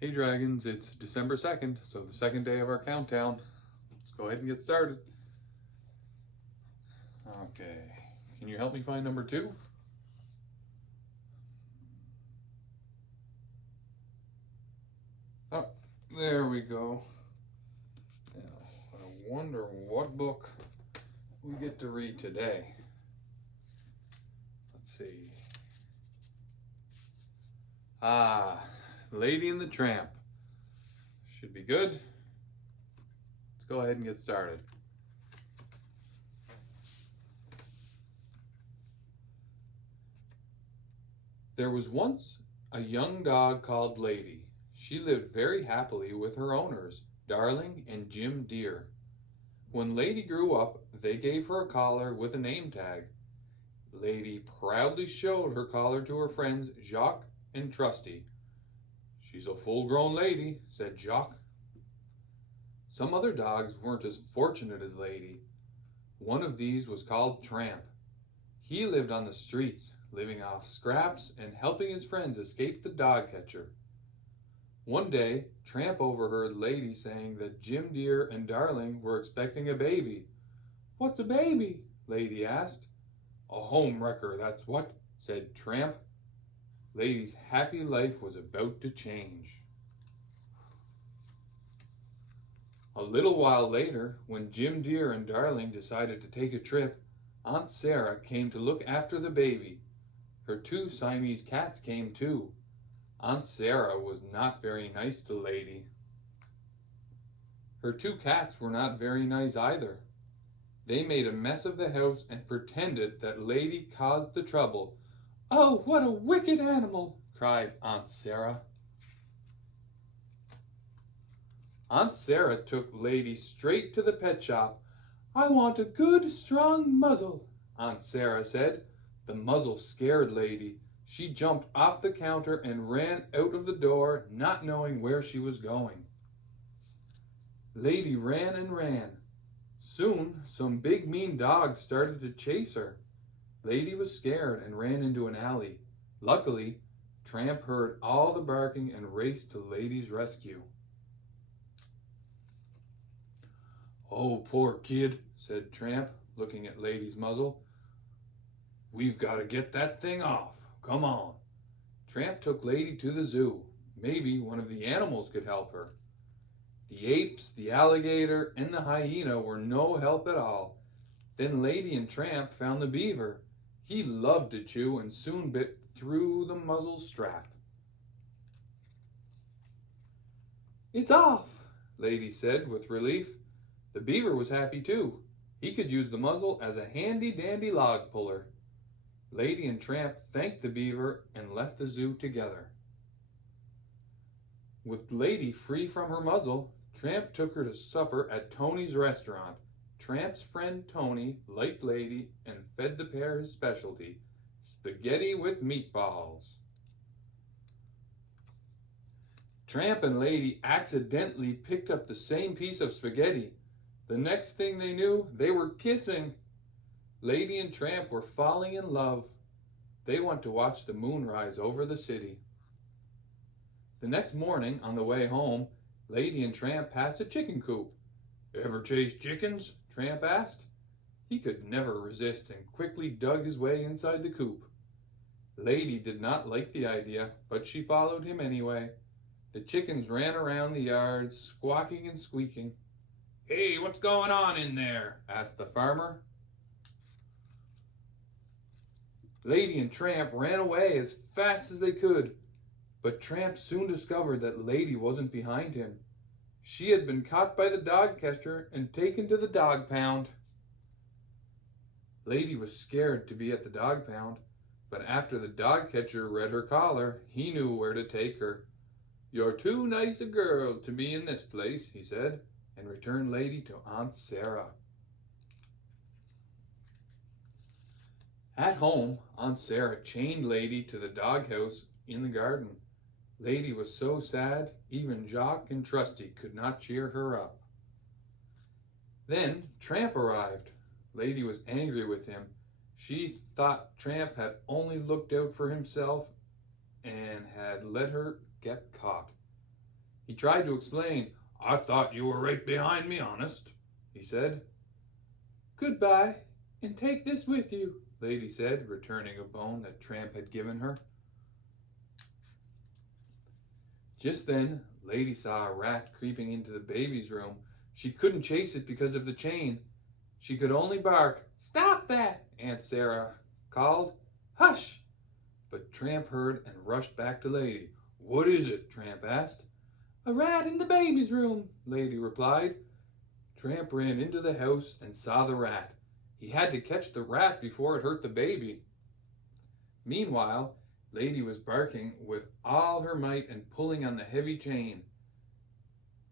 Hey Dragons, it's December 2nd, so the second day of our countdown. Let's go ahead and get started. Okay, can you help me find number 2? Oh, there we go. Now, I wonder what book we get to read today. Let's see. Lady and the Tramp. Should be good. Let's go ahead and get started. There was once a young dog called Lady. She lived very happily with her owners, Darling and Jim Deer. When Lady grew up, they gave her a collar with a name tag. Lady proudly showed her collar to her friends Jacques and Trusty. "She's a full-grown lady," said Jacques. Some other dogs weren't as fortunate as Lady. One of these was called Tramp. He lived on the streets, living off scraps and helping his friends escape the dog catcher. One day, Tramp overheard Lady saying that Jim Deer and Darling were expecting a baby. "What's a baby?" Lady asked. "A home wrecker, that's what," said Tramp. Lady's happy life was about to change. A little while later, when Jim Deer and Darling decided to take a trip, Aunt Sarah came to look after the baby. Her 2 Siamese cats came too. Aunt Sarah was not very nice to Lady. Her 2 cats were not very nice either. They made a mess of the house and pretended that Lady caused the trouble. "Oh, what a wicked animal!" cried Aunt Sarah. Aunt Sarah took Lady straight to the pet shop. "I want a good, strong muzzle," Aunt Sarah said. The muzzle scared Lady. She jumped off the counter and ran out of the door, not knowing where she was going. Lady ran and ran. Soon, some big mean dogs started to chase her. Lady was scared and ran into an alley. Luckily, Tramp heard all the barking and raced to Lady's rescue. "Oh, poor kid," said Tramp, looking at Lady's muzzle. "We've got to get that thing off. Come on." Tramp took Lady to the zoo. Maybe one of the animals could help her. The apes, the alligator, and the hyena were no help at all. Then Lady and Tramp found the beaver. He loved to chew and soon bit through the muzzle strap. "It's off," Lady said with relief. The beaver was happy too. He could use the muzzle as a handy-dandy log puller. Lady and Tramp thanked the beaver and left the zoo together. With Lady free from her muzzle, Tramp took her to supper at Tony's restaurant. Tramp's friend Tony liked Lady and fed the pair his specialty, spaghetti with meatballs. Tramp and Lady accidentally picked up the same piece of spaghetti. The next thing they knew, they were kissing. Lady and Tramp were falling in love. They went to watch the moon rise over the city. The next morning, on the way home, Lady and Tramp passed a chicken coop. "Ever chase chickens?" Tramp asked. He could never resist and quickly dug his way inside the coop. Lady did not like the idea, but she followed him anyway. The chickens ran around the yard, squawking and squeaking. "Hey, what's going on in there?" asked the farmer. Lady and Tramp ran away as fast as they could, but Tramp soon discovered that Lady wasn't behind him. She had been caught by the dog catcher and taken to the dog pound. Lady was scared to be at the dog pound, but after the dog catcher read her collar, he knew where to take her. "You're too nice a girl to be in this place," he said, and returned Lady to Aunt Sarah. At home, Aunt Sarah chained Lady to the doghouse in the garden. Lady was so sad, even Jock and Trusty could not cheer her up. Then Tramp arrived. Lady was angry with him. She thought Tramp had only looked out for himself and had let her get caught. He tried to explain. "I thought you were right behind me, honest," he said. "Goodbye, and take this with you," Lady said, returning a bone that Tramp had given her. Just then, Lady saw a rat creeping into the baby's room. She couldn't chase it because of the chain. She could only bark. "Stop that!" Aunt Sarah called. "Hush!" But Tramp heard and rushed back to Lady. "What is it?" Tramp asked. "A rat in the baby's room," Lady replied. Tramp ran into the house and saw the rat. He had to catch the rat before it hurt the baby. Meanwhile, Lady was barking with all her might and pulling on the heavy chain.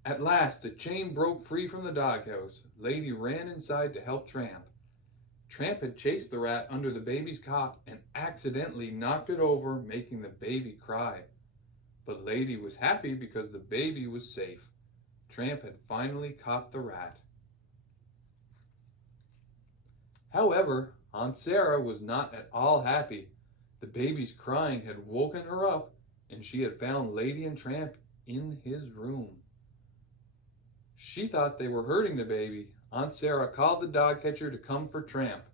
At last, the chain broke free from the doghouse. Lady ran inside to help Tramp. Tramp had chased the rat under the baby's cot and accidentally knocked it over, making the baby cry. But Lady was happy because the baby was safe. Tramp had finally caught the rat. However, Aunt Sarah was not at all happy. The baby's crying had woken her up, and she had found Lady and Tramp in his room. She thought they were hurting the baby. Aunt Sarah called the dog catcher to come for Tramp.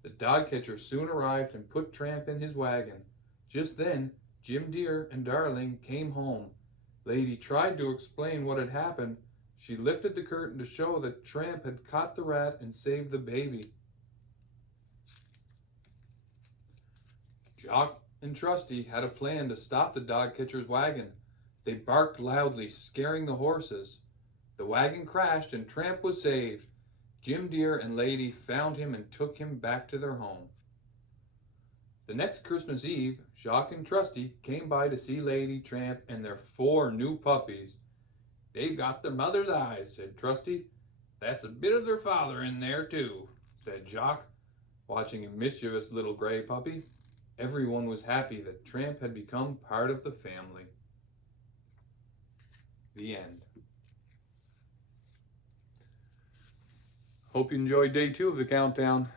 The dog catcher soon arrived and put Tramp in his wagon. Just then, Jim Deer and Darling came home. Lady tried to explain what had happened. She lifted the curtain to show that Tramp had caught the rat and saved the baby. Jock and Trusty had a plan to stop the dog catcher's wagon. They barked loudly, scaring the horses. The wagon crashed and Tramp was saved. Jim Deer and Lady found him and took him back to their home. The next Christmas Eve, Jock and Trusty came by to see Lady, Tramp, and their 4 new puppies. "They've got their mother's eyes," said Trusty. "That's a bit of their father in there, too," said Jock, watching a mischievous little gray puppy. Everyone was happy that Tramp had become part of the family. The end. Hope you enjoyed day 2 of the countdown.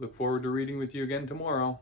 Look forward to reading with you again tomorrow.